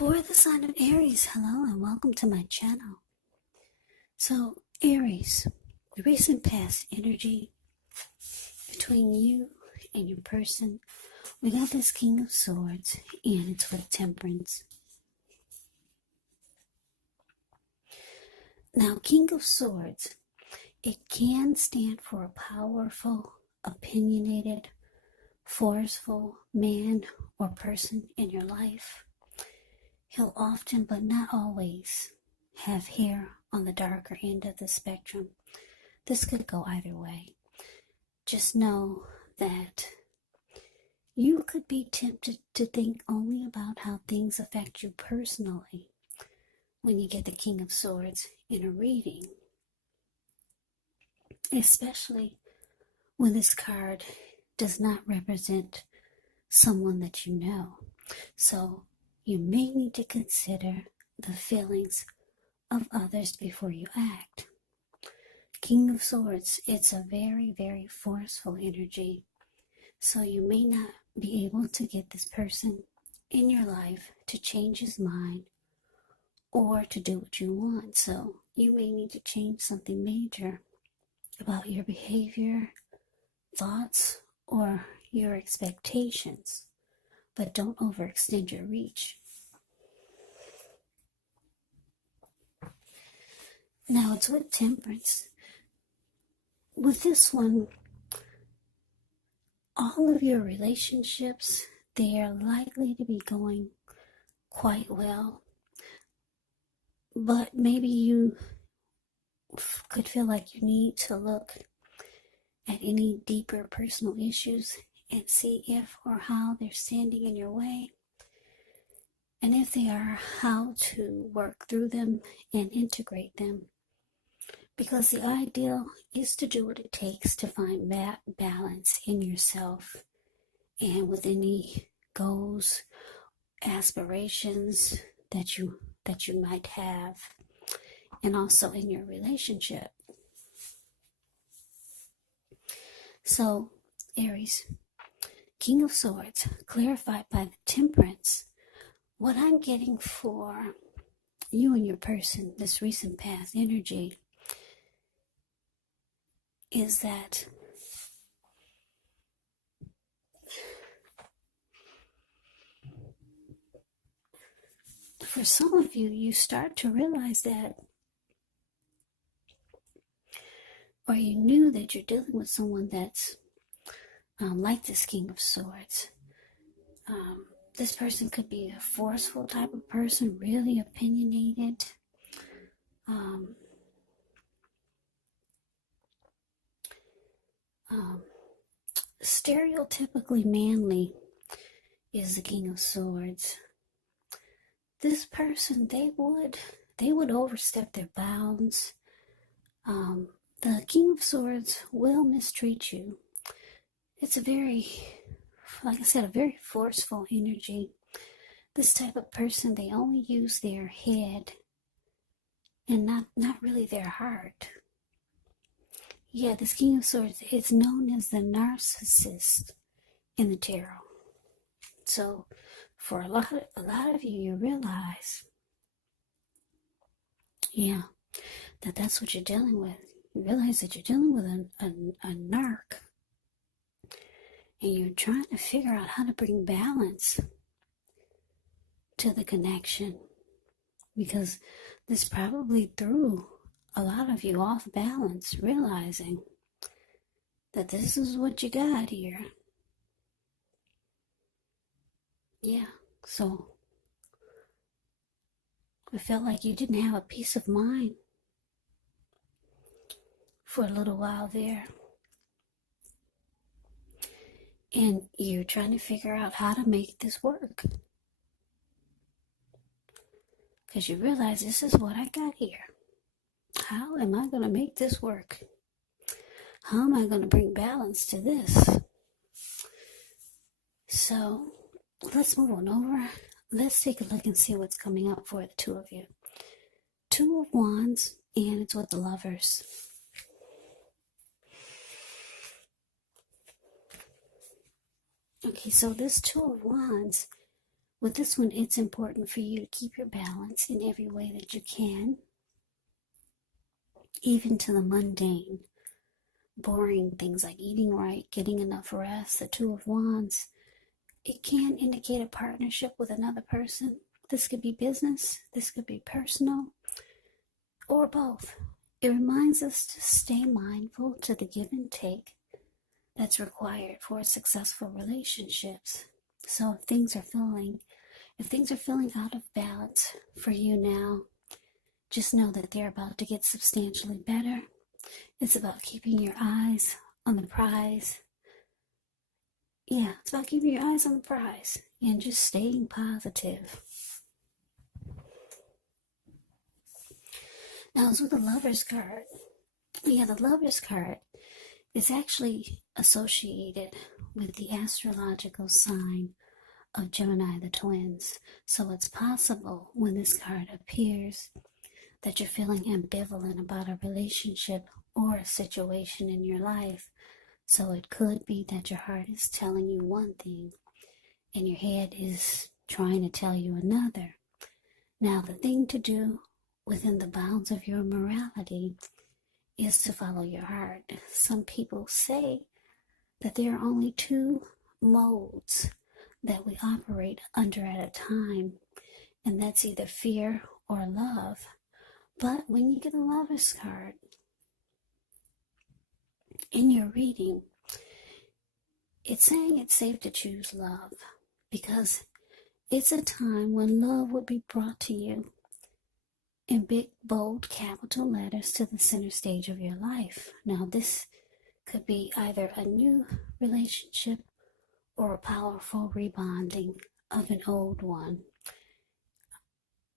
For the sign of Aries, hello and welcome to my channel. So, Aries, the recent past energy between you and your person, we got this King of Swords, and it's with Temperance. Now, King of Swords, it can stand for a powerful, opinionated, forceful man or person in your life. He'll often, but not always, have hair on the darker end of the spectrum. This could go either way. Just know that you could be tempted to think only about how things affect you personally when you get the King of Swords in a reading, especially when this card does not represent someone that you know. So you may need to consider the feelings of others before you act. King of Swords, it's a very, very forceful energy. So you may not be able to get this person in your life to change his mind or to do what you want. So you may need to change something major about your behavior, thoughts, or your expectations. But don't overextend your reach. Now it's with Temperance. With this one, all of your relationships, they are likely to be going quite well. But maybe you could feel like you need to look at any deeper personal issues and see if or how they're standing in your way. And if they are, how to work through them and integrate them. Because the ideal is to do what it takes to find that balance in yourself and with any goals, aspirations that you might have, and also in your relationship. So, Aries, King of Swords, clarified by the Temperance, what I'm getting for you and your person, this recent past energy, is that for some of you, you start to realize that, or you knew that you're dealing with someone that's like this King of Swords. This person could be a forceful type of person, really opinionated. Stereotypically manly is the King of Swords. This person, they would overstep their bounds. The King of Swords will mistreat you. It's a very, like I said, a very forceful energy. This type of person, they only use their head and not really their heart. Yeah, this King of Swords, it's known as the narcissist in the tarot. So for a lot of you, you realize, yeah, that's what you're dealing with. You realize that you're dealing with a narc. And you're trying to figure out how to bring balance to the connection. Because this probably threw a lot of you off balance, realizing that this is what you got here. Yeah, so I felt like you didn't have a peace of mind for a little while there. And you're trying to figure out how to make this work. Because you realize this is what I got here. How am I going to make this work? How am I going to bring balance to this? So let's move on over. Let's take a look and see what's coming up for the two of you. Two of Wands, and it's with the Lovers. Okay, so this Two of Wands, With this one, it's important for you to keep your balance in every way that you can, even to the mundane, boring things like eating right, getting enough rest. The Two of Wands, it can indicate a partnership with another person. This could be business, this could be personal, or both. It reminds us to stay mindful to the give and take that's required for successful relationships. So if things are feeling out of balance for you now, just know that they're about to get substantially better. It's about keeping your eyes on the prize. Yeah, it's about keeping your eyes on the prize and just staying positive. Now, as with the Lover's card, the Lover's card is actually associated with the astrological sign of Gemini, the twins. So it's possible when this card appears that you're feeling ambivalent about a relationship or a situation in your life. So it could be that your heart is telling you one thing and your head is trying to tell you another. Now, the thing to do within the bounds of your morality is to follow your heart. Some people say that there are only two modes that we operate under at a time, and that's either fear or love. But when you get a Lover's card in your reading, it's saying it's safe to choose love because it's a time when love would be brought to you in big, bold, capital letters to the center stage of your life. Now, this could be either a new relationship or a powerful rebonding of an old one.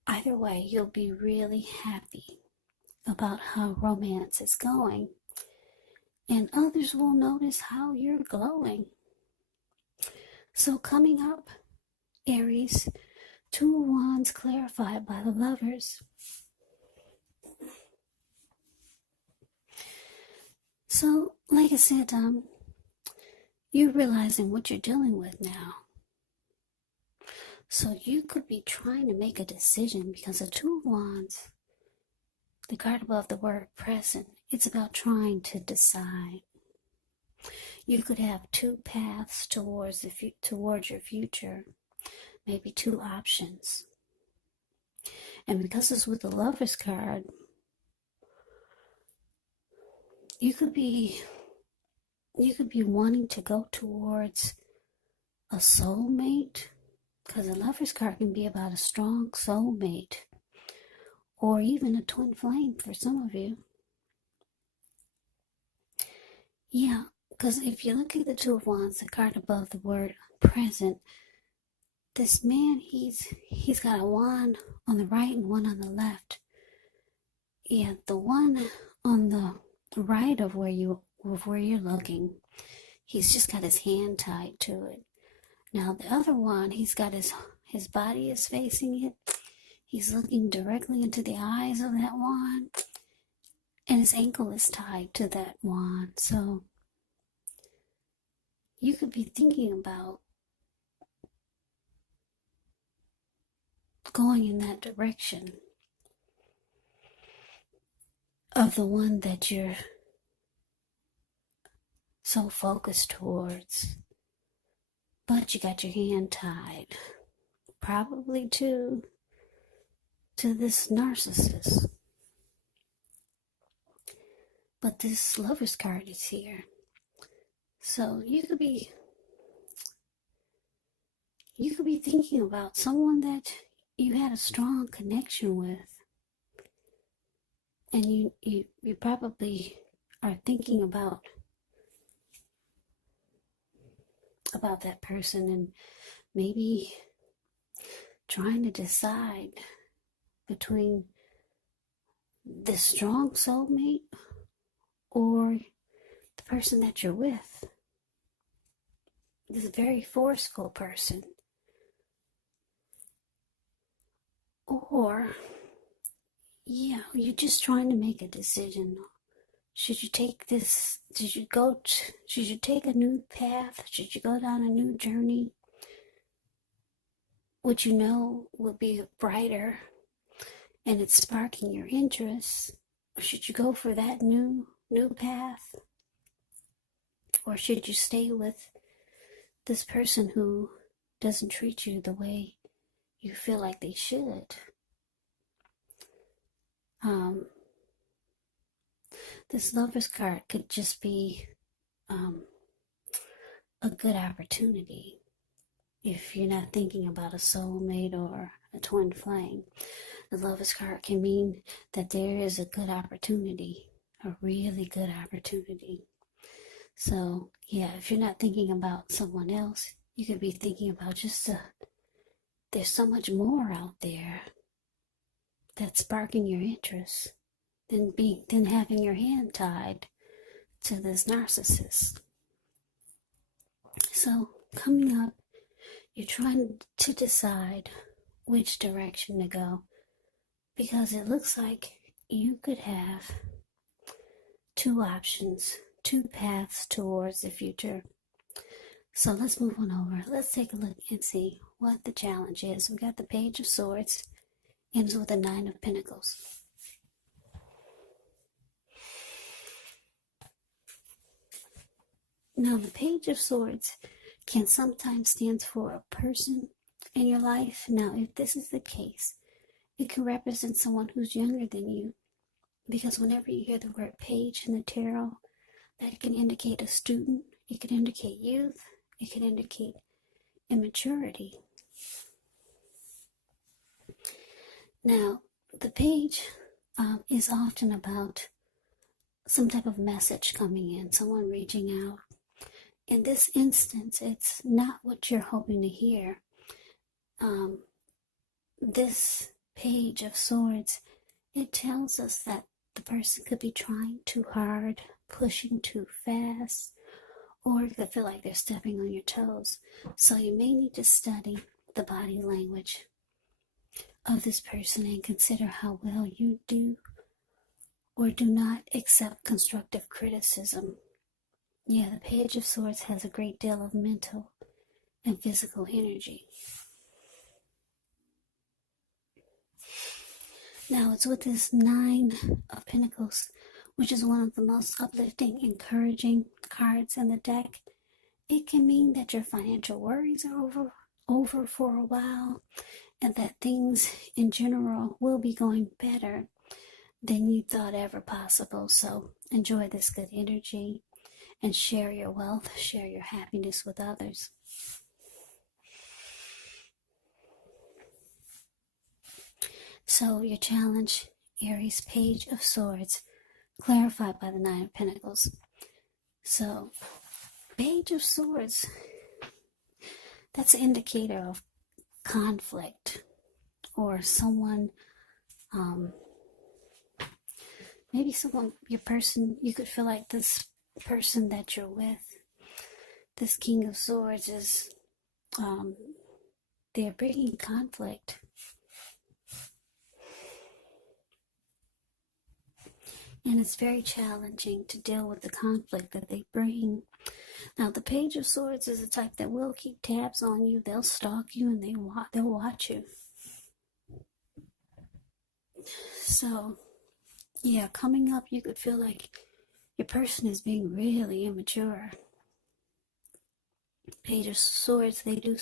Either way, you'll be really happy about how romance is going, and others will notice how you're glowing. So coming up, Aries, Two of Wands clarified by the Lovers. So, like I said, you're realizing what you're dealing with now. So you could be trying to make a decision because the Two of Wands, the card above the word present, it's about trying to decide. You could have two paths towards your future, maybe two options. And because it's with the Lover's card, you could be wanting to go towards a soulmate, because the Lover's card can be about a strong soulmate, or even a twin flame for some of you. Yeah, because if you look at the Two of Wands, the card above the word present, this man, he's got a wand on the right and one on the left. Yeah, the one on the right of where you're looking, he's just got his hand tied to it. Now the other one, he's got his body is facing it. He's looking directly into the eyes of that wand, and his ankle is tied to that wand. So you could be thinking about going in that direction of the one that you're so focused towards. But you got your hand tied, probably to this narcissist. But this Lover's card is here. So you could be thinking about someone that you had a strong connection with. And you probably are thinking about that person and maybe trying to decide between this strong soulmate or the person that you're with. This very forceful person. Or, yeah, you're just trying to make a decision. Should you take this? Should you take a new path? Should you go down a new journey? what you know will be brighter and it's sparking your interest? Or should you go for that new path? Or should you stay with this person who doesn't treat you the way you feel like they should? This Lover's card could just be a good opportunity if you're not thinking about a soulmate or a twin flame. The Lover's card can mean that there is a good opportunity, a really good opportunity. So, yeah, if you're not thinking about someone else, you could be thinking about just there's so much more out there that's sparking your interest than having your hand tied to this narcissist. So, coming up, you're trying to decide which direction to go, because it looks like you could have two options, two paths towards the future. So let's move on over. Let's take a look and see what the challenge is. We got the Page of Swords, ends with the Nine of Pentacles. Now, the Page of Swords can sometimes stand for a person in your life. Now, if this is the case, it can represent someone who's younger than you, because whenever you hear the word page in the tarot, that can indicate a student, it can indicate youth, it can indicate immaturity. Now, the page is often about some type of message coming in, someone reaching out. In this instance, it's not what you're hoping to hear. This Page of Swords, it tells us that the person could be trying too hard, pushing too fast, or you could feel like they're stepping on your toes. So you may need to study the body language of this person and consider how well you do or do not accept constructive criticism. Yeah, the Page of Swords has a great deal of mental and physical energy. Now it's with this Nine of Pentacles, which is one of the most uplifting, encouraging cards in the deck. It can mean that your financial worries are over for a while, and that things in general will be going better than you thought ever possible. So enjoy this good energy and share your wealth, share your happiness with others. So your challenge, Aries, Page of Swords, clarified by the Nine of Pentacles. So, Page of Swords, that's an indicator of conflict, or someone, maybe someone, your person, you could feel like this person that you're with, this King of Swords is, they're bringing conflict. And it's very challenging to deal with the conflict that they bring. Now, the Page of Swords is the type that will keep tabs on you. They'll stalk you and they'll watch you. So, yeah, coming up, you could feel like your person is being really immature. Page of Swords, they do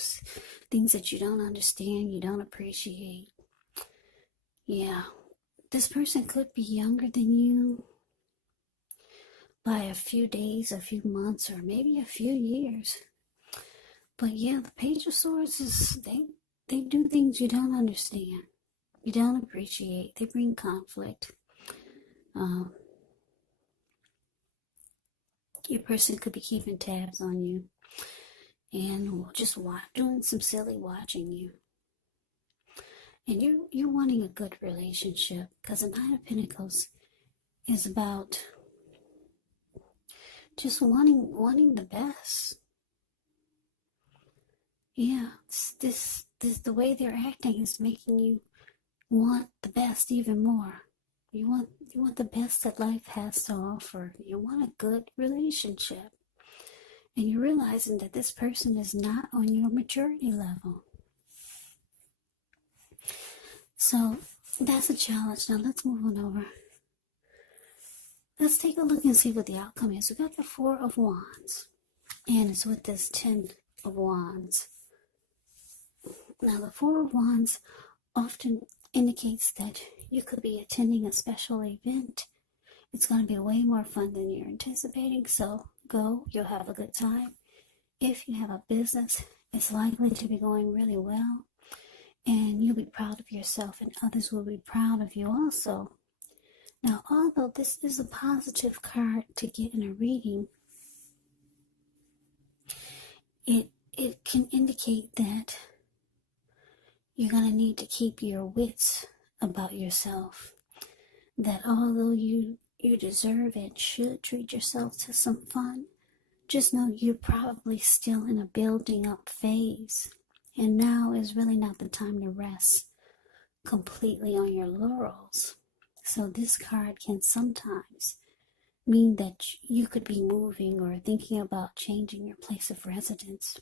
things that you don't understand, you don't appreciate. Yeah. This person could be younger than you by a few days, a few months, or maybe a few years. But yeah, the Page of Swords is, they do things you don't understand, you don't appreciate. They bring conflict. Your person could be keeping tabs on you and just doing some silly watching you. And you're wanting a good relationship, because the Nine of Pentacles is about just wanting the best. Yeah, this the way they're acting is making you want the best even more. You want the best that life has to offer. You want a good relationship. And you're realizing that this person is not on your maturity level. So that's a challenge. Now let's move on over. Let's take a look and see what the outcome is. We got the Four of Wands, and it's with this 10 of Wands. Now the Four of Wands often indicates that you could be attending a special event. It's going to be way more fun than you're anticipating, so go, you'll have a good time. If you have a business, it's likely to be going really well, and you'll be proud of yourself, and others will be proud of you also. Now, although this is a positive card to get in a reading, it can indicate that you're going to need to keep your wits about yourself. That although you deserve and should treat yourself to some fun, just know you're probably still in a building up phase. And now is really not the time to rest completely on your laurels. So this card can sometimes mean that you could be moving or thinking about changing your place of residence.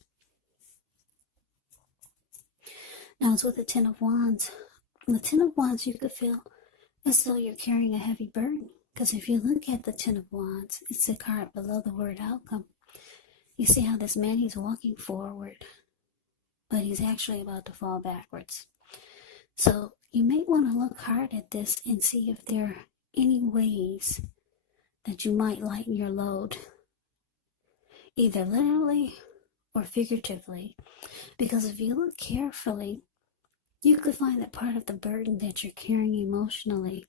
Now it's with the 10 of Wands. With the 10 of Wands, you could feel as though you're carrying a heavy burden. Because if you look at the 10 of Wands, it's the card below the word outcome. You see how this man, he's walking forward, but he's actually about to fall backwards. So you may want to look hard at this and see if there are any ways that you might lighten your load, either literally or figuratively. Because if you look carefully, you could find that part of the burden that you're carrying emotionally,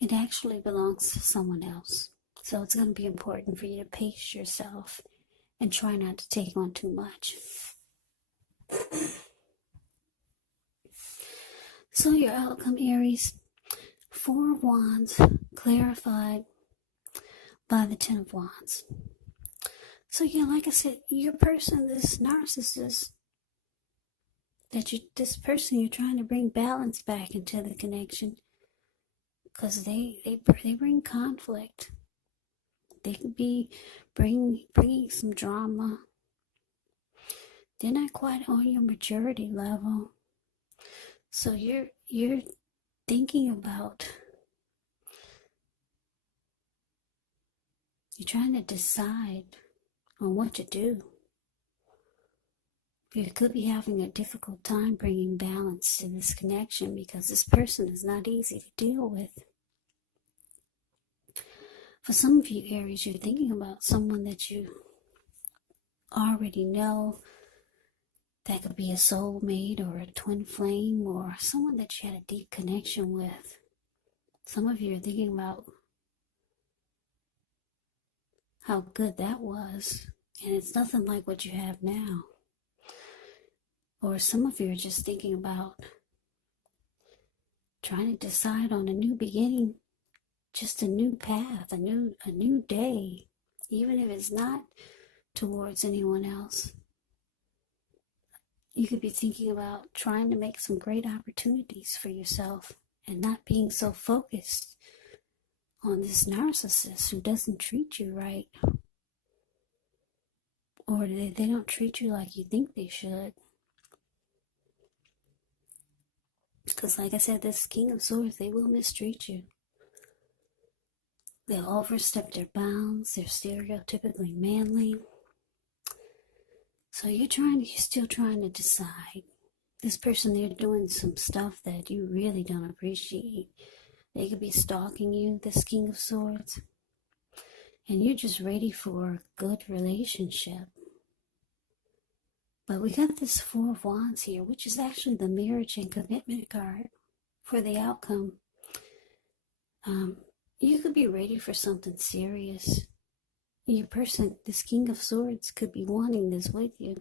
it actually belongs to someone else. So it's going to be important for you to pace yourself and try not to take on too much. So your outcome, Aries, 4 of Wands, clarified by the 10 of Wands. So yeah, like I said, your person, this narcissist, this person, you're trying to bring balance back into the connection, because they bring conflict. They could be bringing some drama. They're not quite on your maturity level. So you're thinking about, you're trying to decide on what to do. You could be having a difficult time bringing balance to this connection because this person is not easy to deal with. For some of you, Aries, you're thinking about someone that you already know. That could be a soulmate or a twin flame or someone that you had a deep connection with. Some of you are thinking about how good that was, and it's nothing like what you have now. Or some of you are just thinking about trying to decide on a new beginning, just a new path, a new day, even if it's not towards anyone else. You could be thinking about trying to make some great opportunities for yourself and not being so focused on this narcissist who doesn't treat you right, or they don't treat you like you think they should. Because like I said, this King of Swords, they will mistreat you. They'll overstep their bounds. They're stereotypically manly. So you're still trying to decide. This person, they're doing some stuff that you really don't appreciate. They could be stalking you, this King of Swords. And you're just ready for a good relationship. But we got this 4 of Wands here, which is actually the marriage and commitment card for the outcome. You could be ready for something serious. Your person, this King of Swords, could be wanting this with you.